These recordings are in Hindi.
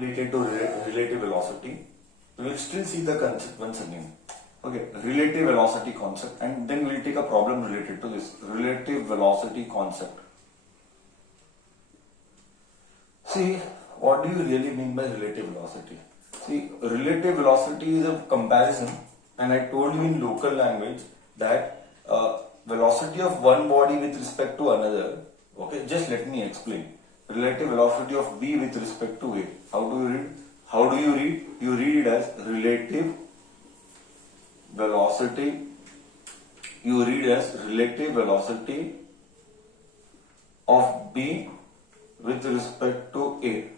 related to relative velocity. We will still see the concept once again. Okay, relative velocity concept, and then we'll take a problem related to this relative velocity concept. See, what do you really mean by relative velocity? See, relative velocity is a comparison, and I told you in local language that velocity of one body with respect to another. Okay, just let me explain. Relative velocity of B with respect to A. How do you read? How do you read? You read it as relative velocity. You read as relative velocity of B with respect to A.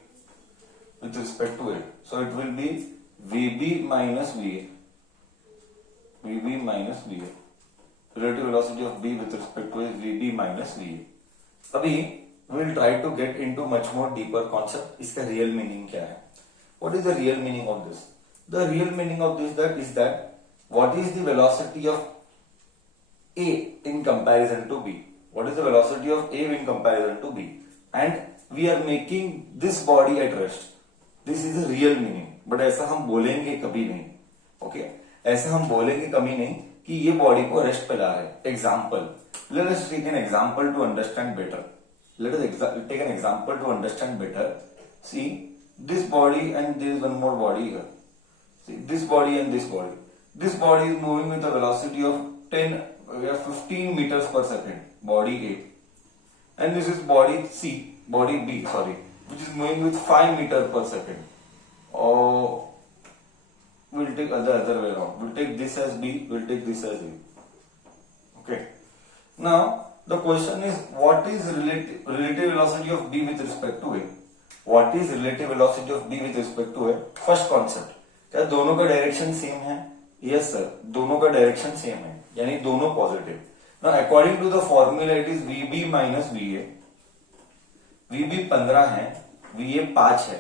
With respect to A. So it will be VB minus VA. VB minus VA. Relative velocity of B with respect to A is VB minus VA. अभी we will try to get into much more deeper concept. इसका real meaning क्या है? What is the real meaning of this? The real meaning of this is that what is the velocity of A in comparison to B? What is the velocity of A in comparison to B? And we are making this body at rest. This is the real meaning. But ऐसा हम बोलेंगे कभी नहीं. Okay? ऐसा हम बोलेंगे कभी नहीं कि ये बॉडी को रेस्ट पे ला रहे. Example. Let us take an example to understand better. Let us take an example to understand better. See, this body and there is one more body here. See, this body and this body. This body is moving with a velocity of 15 meters per second. Body A. And this is body C, body B, sorry, which is moving with 5 meters per second. Or we'll take the other way around. We'll take this as B, we'll take this as A. Okay. Now, the question is, what is relative velocity of B with respect to A? What is relative velocity of B with respect to A? First concept. क्या दोनों का डायरेक्शन सेम है? Yes sir, दोनों का डायरेक्शन सेम है, यानी दोनों positive. Now according to the formula it is VB minus VA. VB 15 है, VA 5 है,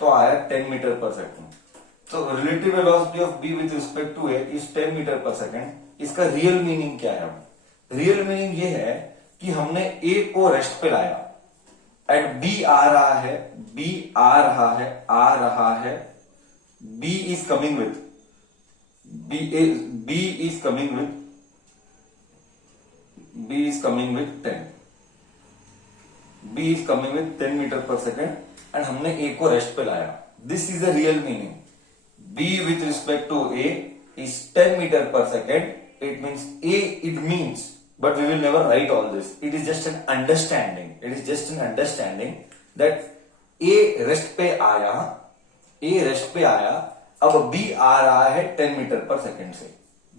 तो आया 10 मीटर पर सेकंड. तो relative velocity of B with respect to A is 10 metre पर सेकंड. इसका रियल मीनिंग क्या है? रियल मीनिंग ये है कि हमने A को रेस्ट पे लाया एंड B आ रहा है, B आ रहा है, आ रहा है, B is coming with B is coming with 10. B is coming with 10 metre per second and हमने A को रेस्ट पे लाया. This is the real meaning. B with respect to A is 10 meter per second. It means A, it means, but we will never write all this. It is just an understanding. It is just an understanding that A rest पे आया, अब B आ रहा है 10 मीटर पर सेकेंड से.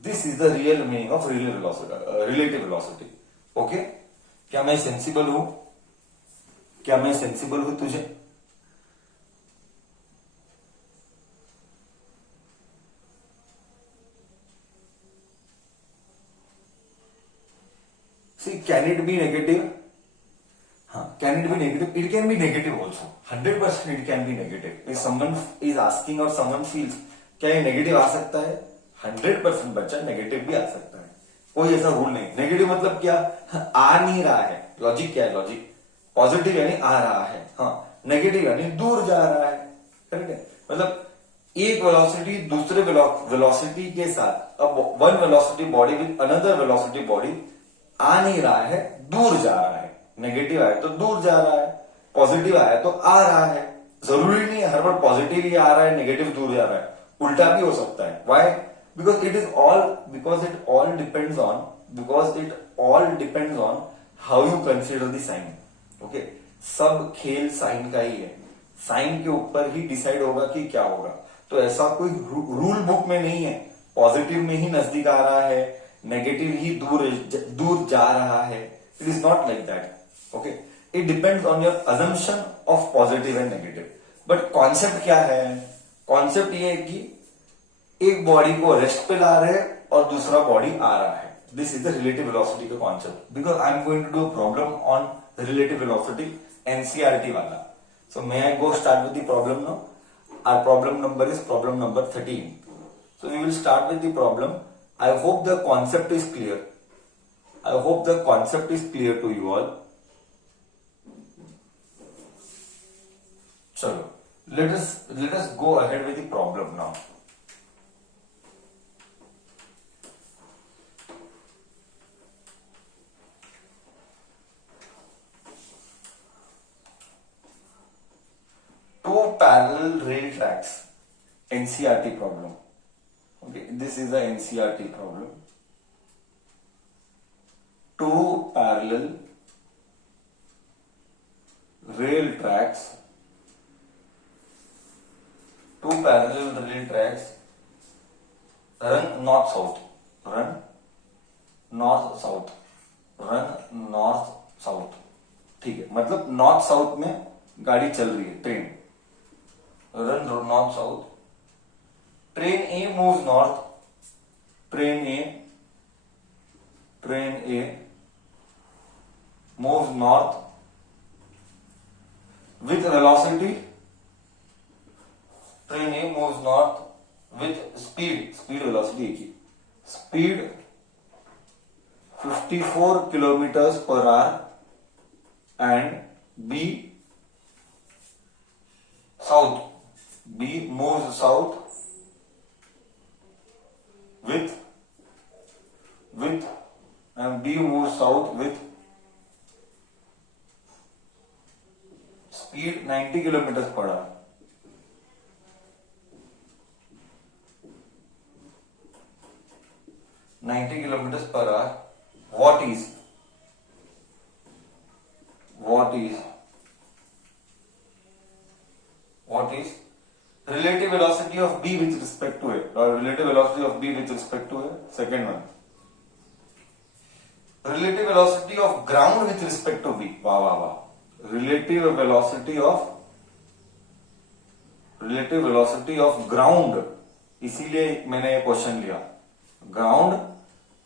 This is the real meaning of relative velocity. Okay, क्या मैं सेंसिबल हूं? क्या मैं सेंसिबल हूं तुझे? See, can it be negative? Can it be negative? It can be negative also. 100% it can be negative. If someone is asking or someone feels, क्या ये नेगेटिव आ सकता है? 100% बच्चा नेगेटिव भी आ सकता है. कोई ऐसा रूल नहीं. नेगेटिव मतलब क्या? आ नहीं रहा है. लॉजिक क्या है? लॉजिक पॉजिटिव यानी आ रहा है. नेगेटिव यानी दूर जा रहा है. करेक्ट है? मतलब एक वेलोसिटी दूसरे वेलोसिटी के साथ, अब one velocity body with another velocity body आ नहीं रहा है, दूर जा रहा है. नेगेटिव आया तो दूर जा रहा है, पॉजिटिव आया तो आ रहा है. जरूरी नहीं है हर बार पॉजिटिव ही आ रहा है, नेगेटिव दूर जा रहा है. उल्टा भी हो सकता है. Why? Because it all depends on how you consider the sign. Okay, सब खेल साइन का ही है. साइन के ऊपर ही डिसाइड होगा कि क्या होगा. तो ऐसा कोई रूल बुक में नहीं है पॉजिटिव में ही नजदीक आ रहा है, नेगेटिव ही दूर जा रहा है. It is not like that. Okay, it depends on your assumption of positive and negative. But concept क्या है? कॉन्सेप्ट ये है कि एक बॉडी को रेस्ट पे ला रहे हैं और दूसरा बॉडी आ रहा है. This is the relative velocity का concept. Because I am going to do problem on relative velocity, NCERT वाला. So may I go start with the problem now. Our problem number is problem number 13. So we will start with the problem. I hope the concept is clear. I hope the concept is clear to you all. चलो, let us go ahead with the problem now. Two parallel rail tracks, NCRT problem. Okay, this is a NCRT problem. Two parallel rail tracks, run north south, ठीक है, मतलब नॉर्थ साउथ में गाड़ी चल रही है, train run north south. Train A moves north, train A moves north with velocity. Train A moves north with speed velocity की speed 54 kilometers per hour and B moves south with speed 90 kilometers per hour. What is relative velocity of B with respect to A, or relative velocity of B with respect to A? Second one, relative velocity of ground with respect to B. वाह. relative velocity of ground, इसीलिए मैंने ये क्वेश्चन लिया. ground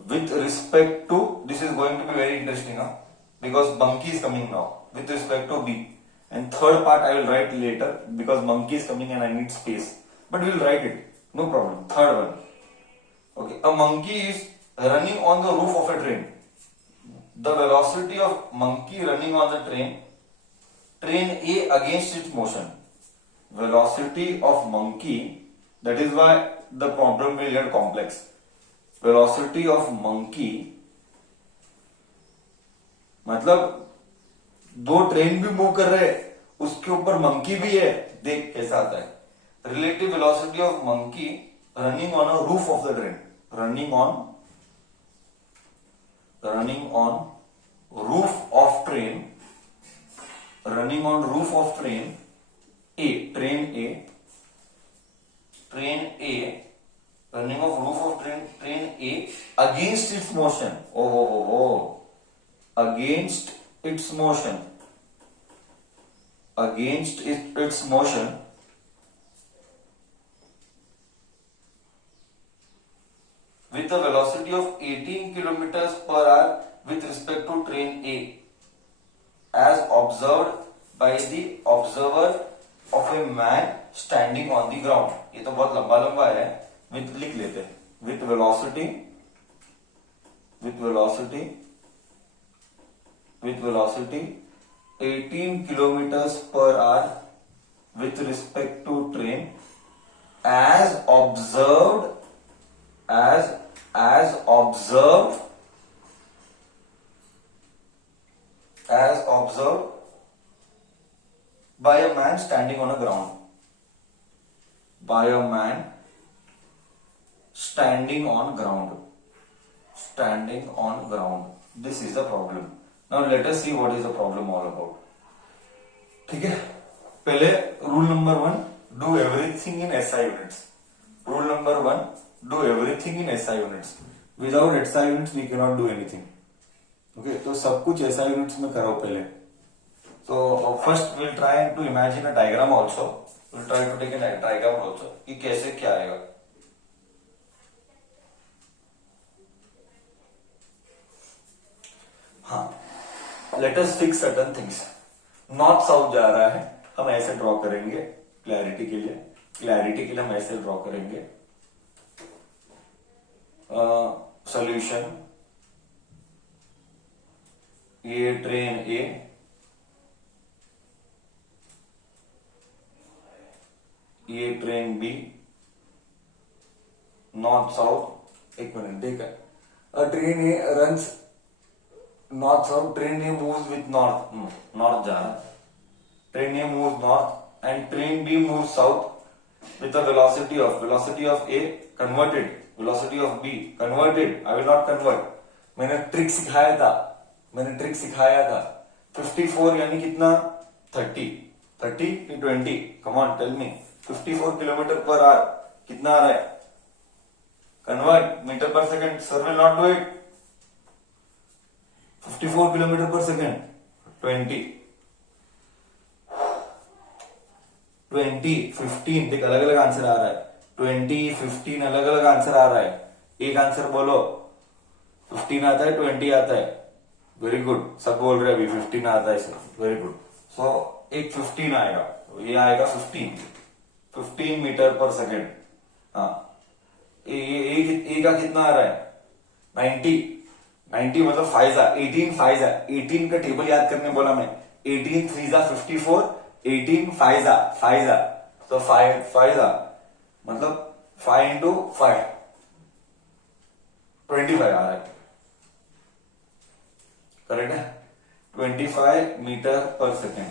with respect to, this is going to be very interesting, because monkey is coming now, with respect to B, and third part I will write later because monkey is coming and I need space, but we will write it, no problem. Third one, okay, a monkey is running on the roof of a train. The velocity of monkey running on the train A against its motion. Velocity of monkey, that is why the problem will get complex. Velocity of monkey, मतलब दो ट्रेन भी मूव कर रहे हैं, उसके ऊपर मंकी भी है, देख कैसा आता है. Relative velocity of monkey running on a roof of the train, running on roof of train A, train A running off roof of train A against its motion. Against its motion with a velocity of 18 kilometers per hour with respect to train A, as observed by the observer of a man standing on the ground. ये तो बहुत लंबा है, with लिख लेते हैं. with velocity 18 kilometers per hour with respect to train, as observed by a man standing on a ground. Standing on ground. This is the problem. Now let us see what is the problem all about. ठीक है, पहले rule number 1, do everything in SI units. Rule number 1, do everything in SI units. Without SI units we cannot do anything. Okay, तो सब कुछ SI units में करो पहले. So first we'll try to imagine a diagram also. We'll try to take a diagram also कि कैसे क्या आएगा. हाँ, let us fix certain things. North south जा रहा है, हम ऐसे ड्रॉ करेंगे क्लैरिटी के लिए हम ऐसे ड्रॉ करेंगे. सॉल्यूशन, ये ट्रेन ए, ये ट्रेन बी नॉर्थ साउथ, एक मिनट देखा, train A runs north south, train A moves with north, north जा रहा है, train A moves north and train B moves south with the velocity of A converted, velocity of B converted, I will not convert, मैंने ट्रिक सिखाया था, 54 यानी कितना 30 की 20, come on tell me, 54 kilometre per hour कितना आ रहा है, कन्वर्ट मीटर पर second, sir will not do it, 54 kilometre पर सेकंड 15 देख अलग अलग आंसर आ रहा है, 15 अलग अलग आंसर आ रहा है, एक आंसर बोलो, 15 आता है 20 आता है, वेरी गुड, सब बोल रहे हैं अभी 15 आता है सर, वेरी गुड, सो एक 15 आएगा, ये आएगा 15 मीटर पर सेकेंड, हाँ ए का कितना आ रहा है 90 मतलब 18 का टेबल याद करने बोला मैं, 18 3 जा 54, 18 5 जा तो 5 जा मतलब 5 into 5 25 आ रहा है, करेक्ट है, 25 मीटर पर सेकेंड।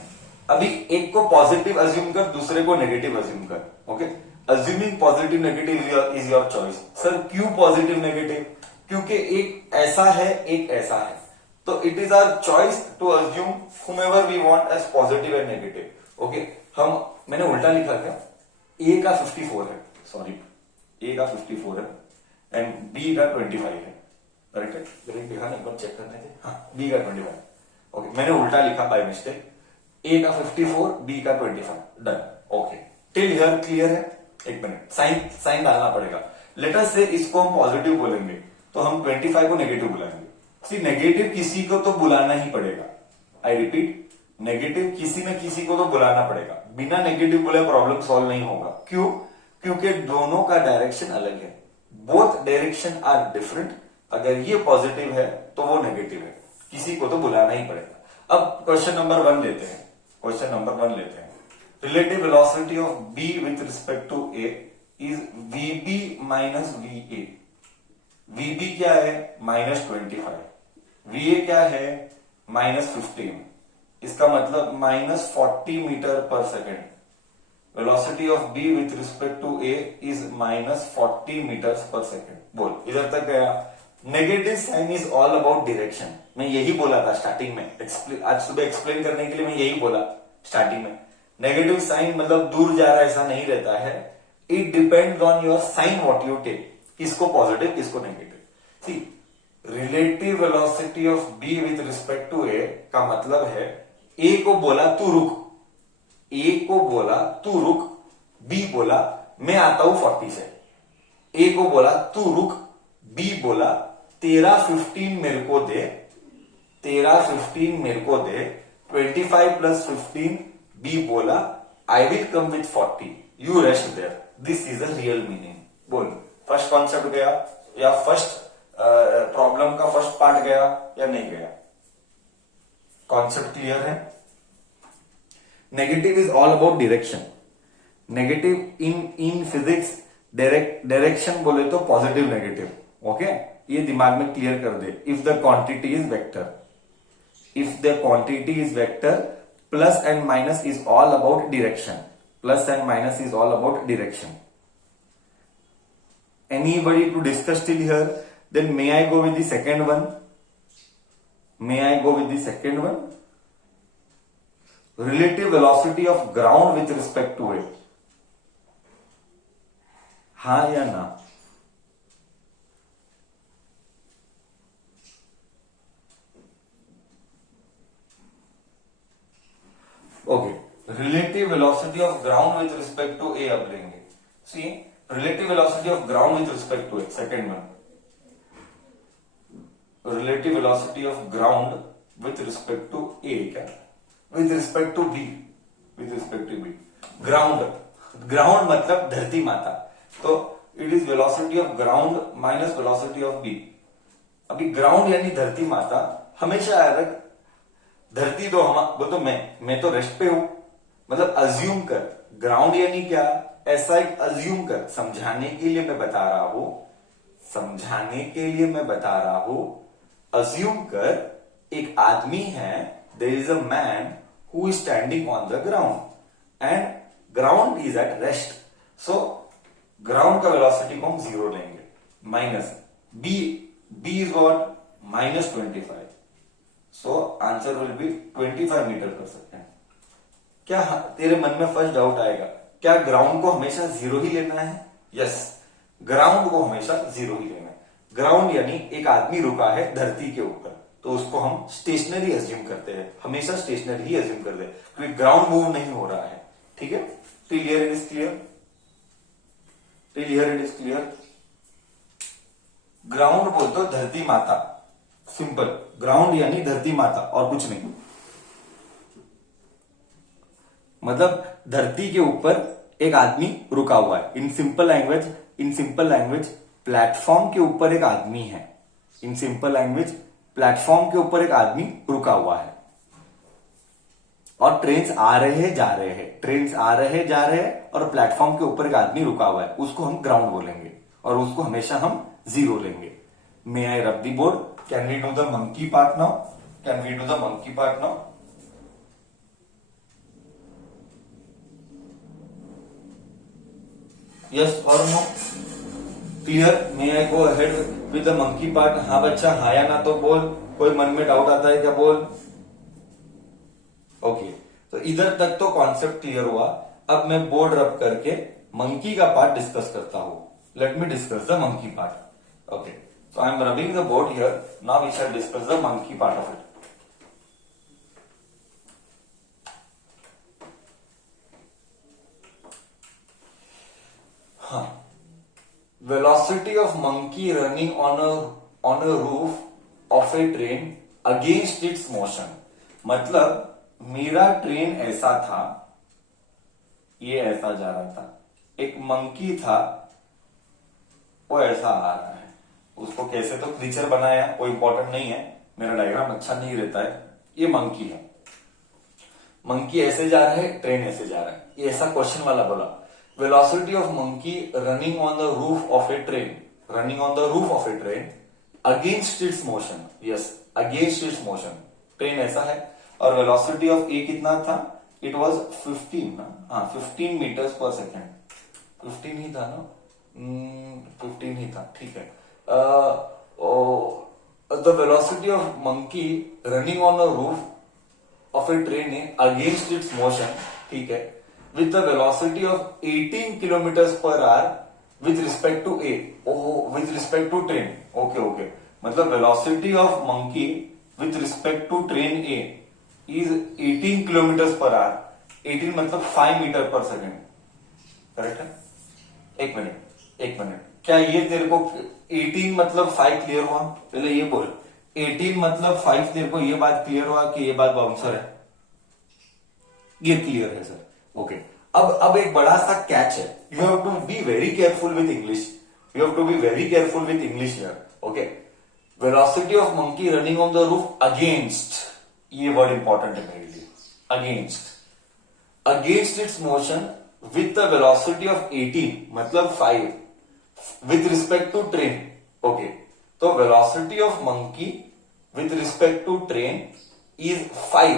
अभी एक को पॉजिटिव अज्यूम कर, दूसरे को नेगेटिव अज्यूम कर, okay, assuming positive negative is your choice. Sir क्यों पॉजिटिव नेगेटिव? क्योंकि एक ऐसा है एक ऐसा है, तो it is our choice to assume whomever we want as positive and negative, okay. मैंने उल्टा लिखा क्या, ए का 54 है, सॉरी ए का 54 है एंड बी का 25 है, करेक्ट है, करेक्ट लिखा नहीं, एक बार चेक करने थे, हाँ बी का 25, ओके, मैंने उल्टा लिखा बाय मिस्टेक, ए का 54 बी का 25, done, okay, till here clear है। एक मिनट, साइन डालना पड़ेगा, लेट अस से इसको हम पॉजिटिव बोलेंगे तो हम 25 को नेगेटिव बुलाएंगे। सी नेगेटिव किसी को तो बुलाना ही पड़ेगा, आई रिपीट, नेगेटिव किसी न किसी को तो बुलाना पड़ेगा, बिना नेगेटिव बोले प्रॉब्लम सॉल्व नहीं होगा। क्यों? क्योंकि दोनों का डायरेक्शन अलग है, बोथ डायरेक्शन आर डिफरेंट, अगर ये पॉजिटिव है तो वो नेगेटिव है, किसी को तो बुलाना ही पड़ेगा। अब क्वेश्चन नंबर 1 लेते हैं, relative velocity of B with respect to A is V B minus V A. V B क्या है -25, वीए क्या है -15, इसका मतलब -40 metre per second. Velocity of B with respect to A is -40 metre per second. बोल, इधर तक गया। Negative sign is all about direction, मैं यही बोला था स्टार्टिंग में, आज सुबह एक्सप्लेन करने के लिए मैं यही बोला स्टार्टिंग में। नेगेटिव साइन मतलब दूर जा रहा है ऐसा नहीं रहता है, it depends on your sign what you take, किसको पॉजिटिव किसको negative. See relative velocity of B with respect to A का मतलब है, ए को बोला तू रुक, ए को बोला तू रुक, बी बोला मैं आता हूं 40 से, ए को बोला तू रुक, बी बोला तेरा 15 मेरे को दे, 25 प्लस 15, बी बोला I will come with 40, you rest there, this is a real meaning. बोल, फर्स्ट कॉन्सेप्ट गया या फर्स्ट प्रॉब्लम का फर्स्ट पार्ट गया या नहीं गया? कॉन्सेप्ट क्लियर है? Negative is all about direction. Negative in physics direction बोले तो पॉजिटिव नेगेटिव, ओके, ये दिमाग में क्लियर कर दे। If the quantity is vector, plus and minus is all about direction, Anybody to discuss till here? Then may I go with the second one? Relative velocity of ground with respect to it. हाँ या ना? Okay. Relative velocity of ground with respect to A अब लेंगे. See, relative velocity of ground with respect to A. Second one. Relative velocity of ground with respect to A क्या? With respect to B. Ground मतलब धरती माता. तो it is velocity of ground minus velocity of B. अभी ground यानी धरती माता, हमेशा याद रख, धरती तो वो तो मैं तो रेस्ट पे हूं, मतलब अज्यूम कर, ग्राउंड यानी क्या, ऐसा एक अज्यूम कर, समझाने के लिए मैं बता रहा हूं, समझाने के लिए मैं बता रहा हूं, अज्यूम कर एक आदमी है, there is a man who is standing on the ground and ground is at rest. So ground का वेलोसिटी को हम जीरो लेंगे, minus B, B is what, -25। So answer will be 25 metre per second. क्या तेरे मन में फर्स्ट डाउट आएगा, क्या ग्राउंड को हमेशा जीरो ही लेना है? यस, ग्राउंड को हमेशा जीरो ही लेना है। ग्राउंड यानी एक आदमी रुका है धरती के ऊपर, तो उसको हम स्टेशनरी एज्यूम करते हैं, हमेशा स्टेशनरी ही एज्यूम करते हैं, क्योंकि ग्राउंड मूव नहीं हो रहा है। ठीक है, till here it is clear, till here it is clear. Ground बोल दो धरती माता, सिंपल, ग्राउंड यानी धरती माता और कुछ नहीं। मतलब धरती के ऊपर एक आदमी रुका हुआ है। In simple language, in simple language platform के ऊपर एक आदमी है। इन सिंपल लैंग्वेज प्लेटफॉर्म के ऊपर एक आदमी रुका हुआ है और ट्रेन्स आ रहे हैं जा रहे हैं, ट्रेन्स आ रहे हैं जा रहे हैं और प्लेटफॉर्म के ऊपर एक आदमी रुका हुआ है, उसको हम ग्राउंड बोलेंगे और उसको हमेशा हम जीरो लेंगे। May I rub the board, can we do the monkey part now, can we do the monkey part now? Yes और no? Clear? May I go ahead with the monkey part? हाँ बच्चा, हाँ या ना तो बोल, कोई मन में डाउट आता है क्या बोल। ओके, तो इधर तक तो कॉन्सेप्ट क्लियर हुआ। अब मैं बोर्ड रब करके मंकी का पार्ट डिस्कस करता हूं। Let me discuss the monkey part. Okay, so I am rubbing the board here, now we shall discuss the monkey part of it. हाँ, velocity of monkey running on a roof of a train against its motion। मतलब मेरा ट्रेन ऐसा था, ये ऐसा जा रहा था, एक मंकी था, वो ऐसा आ रहा है। उसको कैसे तो क्रीचर बनाया, कोई इंपॉर्टेंट नहीं है, मेरा डायग्राम अच्छा नहीं रहता है। ये मंकी है, मंकी ऐसे जा रहा है, ट्रेन ऐसे जा रहा है, ये ऐसा क्वेश्चन वाला बोला। Velocity of monkey running on the roof of a train, running on the roof of a train against its motion। yes, against its motion, train ऐसा है और velocity of a कितना था? it was 15 ना, हाँ 15 मीटर्स पर सेकेंड, 15 ही था ना, 15 ही था, ठीक है। the velocity of monkey running on the roof of a train against its motion, ठीक है, with the velocity of 18 kilometers per hour with respect to a, with respect to train। okay, मतलब velocity of monkey with respect to train a is 18 kilometers per hour। 18 मतलब 5 मीटर पर सेकेंड, करेक्ट है? एक मिनट, क्या ये तेरे को 18 मतलब 5 क्लियर हुआ? पहले ये बोल, 18 मतलब 5 तेरे को ये बात क्लियर हुआ कि ये बात बाउंसर है? ये क्लियर है सर। ओके, अब एक बड़ा सा कैच है, you have to be very careful with English, you have to be very careful with English here. Okay, velocity of monkey running on the roof against, ये वर्ड इंपॉर्टेंट है मेरे लिए, against its motion with the velocity of 18 मतलब 5 with respect to train. Okay, तो velocity of monkey with respect to train is 5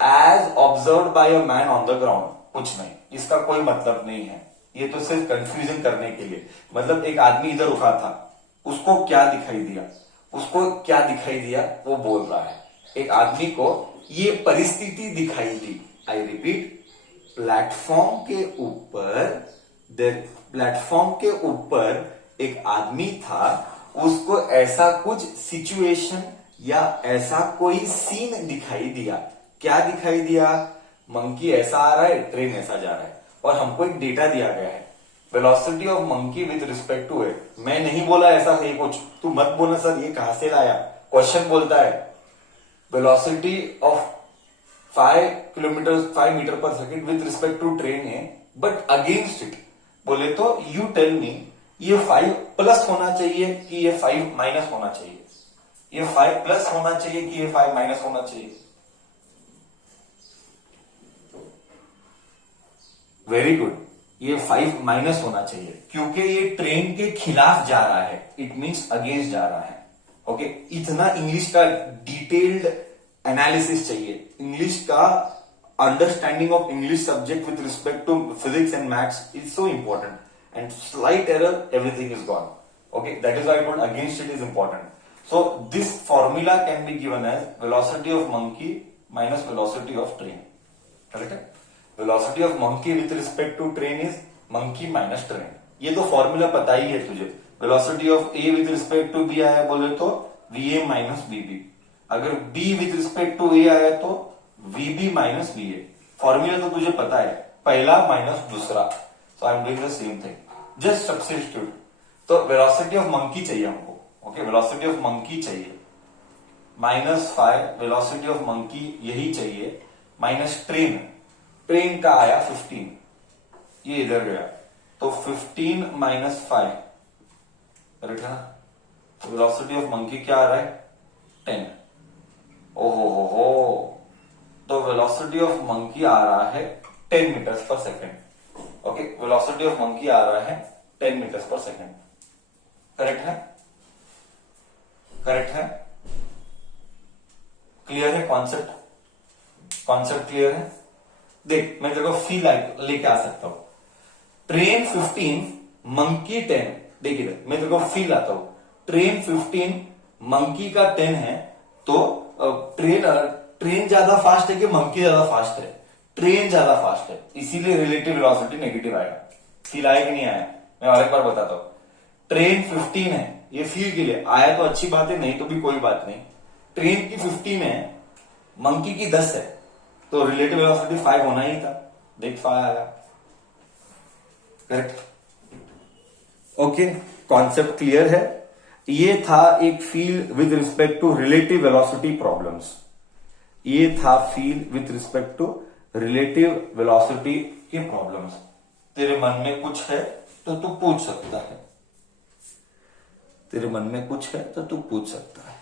as observe by a man on the ground. कुछ नहीं, इसका कोई मतलब नहीं है, ये तो सिर्फ कंफ्यूजन करने के लिए। मतलब एक आदमी इधर रुका था, उसको क्या दिखाई दिया, उसको क्या दिखाई दिया वो बोल रहा है। एक आदमी को ये परिस्थिति दिखाई दी। आई रिपीट, प्लेटफॉर्म के ऊपर एक आदमी था, उसको ऐसा कुछ सिचुएशन या ऐसा कोई सीन दिखाई दिया। क्या दिखाई दिया? मंकी ऐसा आ रहा है, ट्रेन ऐसा जा रहा है, और हमको एक डेटा दिया गया है, velocity of monkey with respect to it. मैं नहीं बोला ऐसा है कुछ, तू मत बोलना सर ये कहां से लाया, क्वेश्चन बोलता है velocity of 5 metre per second with respect to train है, बट अगेंस्ट इट बोले तो यू टेल मी ये 5 प्लस होना चाहिए कि ये 5 माइनस होना चाहिए, ये 5 प्लस होना चाहिए कि ये 5 माइनस होना चाहिए? वेरी गुड, ये 5 माइनस होना चाहिए क्योंकि ये ट्रेन के खिलाफ जा रहा है, इट मीन्स अगेंस्ट जा रहा है। ओके, इतना इंग्लिश का डिटेल्ड एनालिसिस चाहिए, इंग्लिश का understanding of English subject with respect to physics and maths is so important, and slight error everything is gone. Okay, that is why I told against it is important. So this formula can be given as velocity of monkey minus velocity of train. Correct? Velocity of monkey with respect to train is monkey minus train. ये तो फॉर्मूला पता ही है तुझे। Velocity of A with respect to B आया बोले तो VA minus VB. अगर B with respect to A आया तो VB minus VA. फॉर्मूला तो तुझे पता है, पहला माइनस दूसरा। So I am doing the same thing. Just substitute. तो वेलोसिटी ऑफ मंकी चाहिए हमको। ओके, वेलोसिटी ऑफ मंकी चाहिए -5, वेलोसिटी ऑफ मंकी यही चाहिए, माइनस ट्रेन का आया 15, ये इधर गया तो 15 माइनस 5, करेक्ट है ना। वेलोसिटी ऑफ मंकी क्या आ रहा है 10। ओहो हो, तो वेलोसिटी ऑफ मंकी आ रहा है 10 metres per second. Okay, velocity of monkey आ रहा है 10 मीटर्स पर सेकेंड। करेक्ट है, करेक्ट है, क्लियर है कॉन्सेप्ट क्लियर है। देख, मैं तेरे को फील लेके आ सकता हूं। ट्रेन 15 मंकी 10, देख इधर मैं तेरे को फील आता हूं। ट्रेन 15 मंकी का 10 है, तो ट्रेन ज्यादा फास्ट है कि मंकी ज्यादा फास्ट है? ट्रेन ज्यादा फास्ट है, इसीलिए रिलेटिव वेलोसिटी नेगेटिव आएगा। फील आया कि नहीं आया? मैं और एक बार बताता हूं। ट्रेन 15 है, ये फील के लिए आया तो अच्छी बात है, नहीं तो भी कोई बात नहीं। ट्रेन की 15 है, मंकी की 10 है, तो रिलेटिव वेलोसिटी 5 होना ही था। देख 5 आया, करेक्ट। ओके, कॉन्सेप्ट क्लियर है। ये था एक feel with respect to relative velocity problems. ये था feel with respect to relative velocity के प्रॉब्लम्स। तेरे मन में कुछ है तो तू पूछ सकता है, तेरे मन में कुछ है तो तू पूछ सकता है।